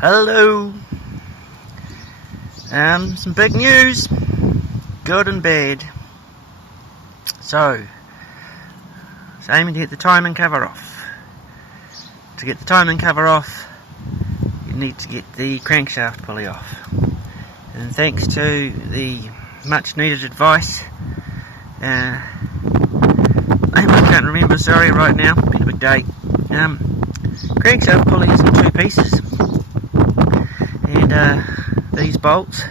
Hello. Some big news, good and bad. So, it's aiming to get the timing cover off. To get the timing cover off, you need to get the crankshaft pulley off. And thanks to the much needed advice, I can't remember, sorry, right now, been a big day. Crankshaft pulley is in two pieces, and these bolts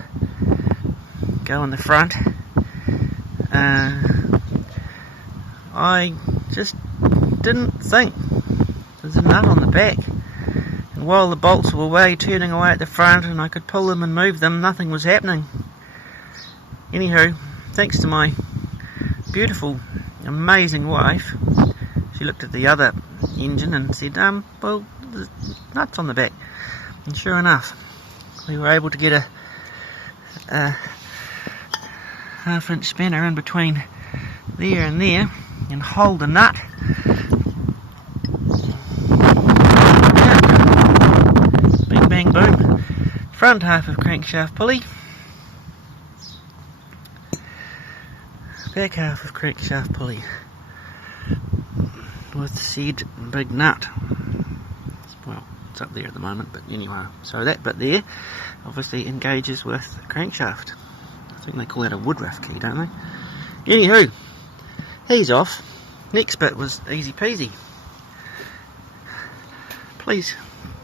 go in the front. I just didn't think there's a nut on the back, and while the bolts were turning away at the front and I could pull them and move them, nothing was happening. Anywho, thanks to my beautiful, amazing wife, she looked at the other engine and said, well, there's nuts on the back. And sure enough, we were able to get a half-inch spanner in between there and there and hold the nut. Bing bang boom. Front half of crankshaft pulley. Back half of crankshaft pulley with said big nut. Well, it's up there at the moment, but anyway, so that bit there obviously engages with the crankshaft. I think they call that a woodruff key, don't they? Anywho, he's off. Next bit was easy peasy. Please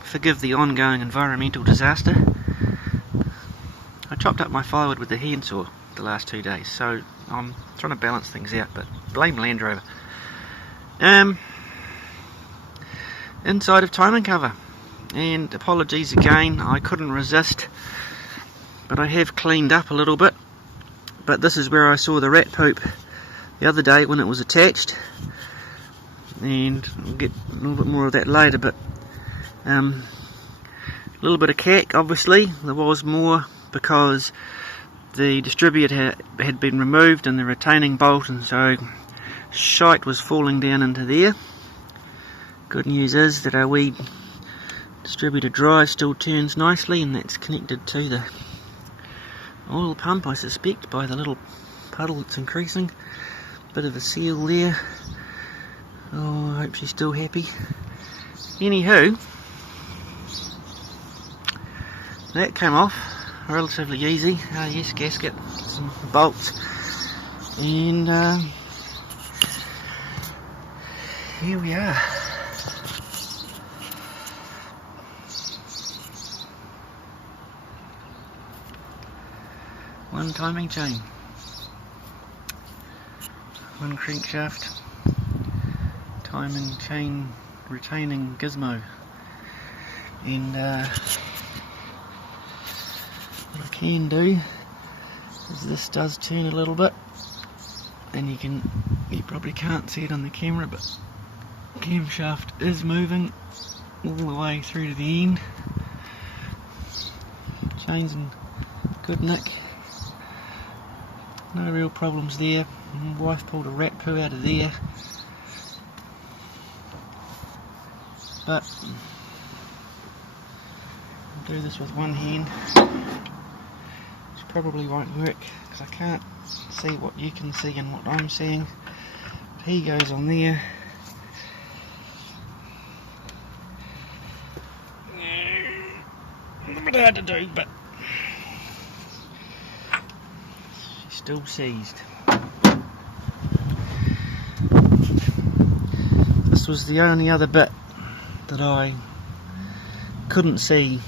forgive the ongoing environmental disaster. I chopped up my firewood with the handsaw the last 2 days, so I'm trying to balance things out, but blame Land Rover. Inside of timing cover, and apologies again, I couldn't resist, but I have cleaned up a little bit. But this is where I saw the rat poop the other day when it was attached, and we'll get a little bit more of that later. But a little bit of cack, obviously. There was more because the distributor had been removed and the retaining bolt, and so shite was falling down into there. Good news is that our wee distributor drive still turns nicely, and that's connected to the oil pump, I suspect, by the little puddle that's increasing. Bit of a seal there. Oh, I hope she's still happy. Anywho, that came off relatively easy. Yes, gasket, some bolts, and here we are. One timing chain, one crankshaft, timing chain retaining gizmo, and what I can do is this does turn a little bit, and you probably can't see it on the camera, but camshaft is moving all the way through to the end. Chain's in good nick. No real problems there. My wife pulled a rat poo out of there. But I'll do this with one hand, which probably won't work because I can't see what you can see and what I'm seeing. He goes on there. A bit hard to do, but still seized. This was the only other bit that I couldn't see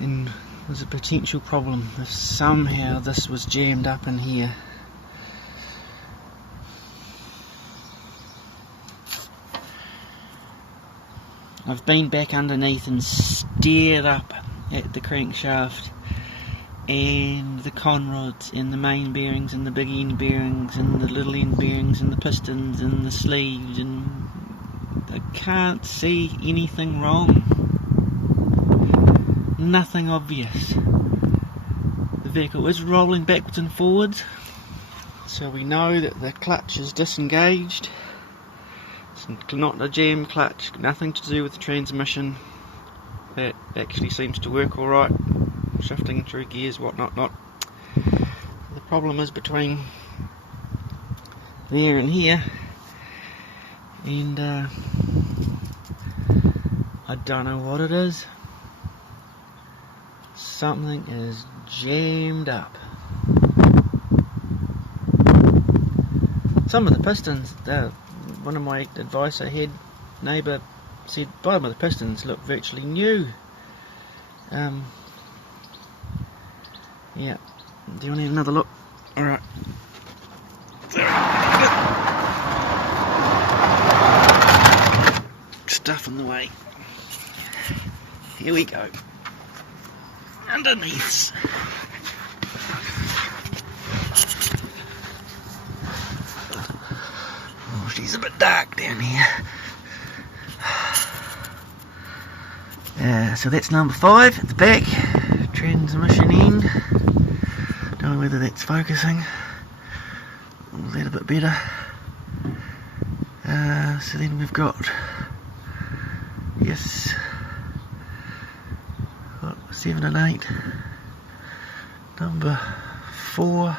and was a potential problem if somehow this was jammed up in here. I've been back underneath and stared up at the crankshaft and the conrods and the main bearings and the big end bearings and the little end bearings and the pistons and the sleeves, and I can't see anything wrong. Nothing obvious. The vehicle is rolling backwards and forwards, so we know that the clutch is disengaged. It's not a jam clutch, nothing to do with the transmission. that actually seems to work alright, shifting through gears, whatnot. The problem is between there and here, and I don't know what it is. Something is jammed up. Some of the pistons, one of my advice I had, neighbour said bottom of the pistons look virtually new. Yeah, do you want to have another look? Alright. Stuff in the way. Here we go. Underneath. Oh, she's a bit dark down here. So that's number 5 at the back. Transmission end. Don't know whether that's focusing. Is that a bit better? So then we've got, yes, 7 and 8. Number 4,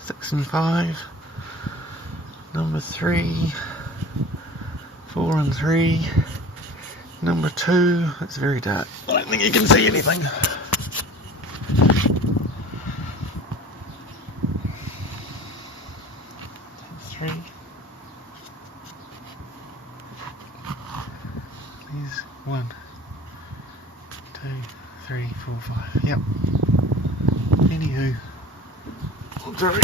6 and 5. Number 3, 4 and 3. Number 2, it's very dark. I don't think you can see anything. 3. There's 1, 2, 3, 4, 5. Yep. Anywho. Oh, sorry.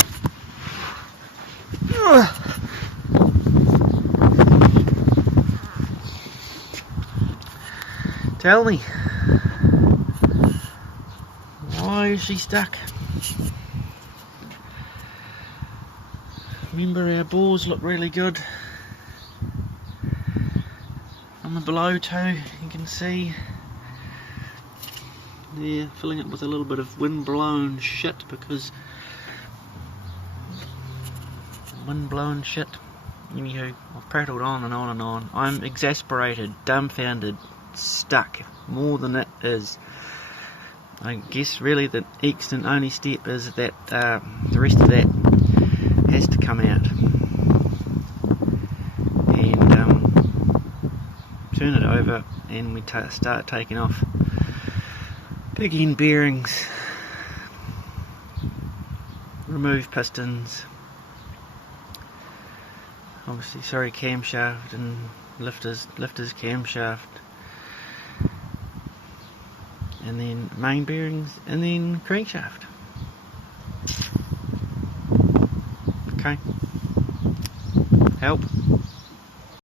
Tell me, why is she stuck? Remember, our bores look really good on the below too. You can see they're filling it with a little bit of wind-blown shit, because wind-blown shit. Anywho, I've prattled on and on and on. I'm exasperated, dumbfounded, stuck, more than it is. I guess really the next and only step is that the rest of that has to come out and turn it over, and we start taking off big end bearings, remove pistons, obviously camshaft and lifters camshaft, and then main bearings, and then crankshaft. Okay. Help.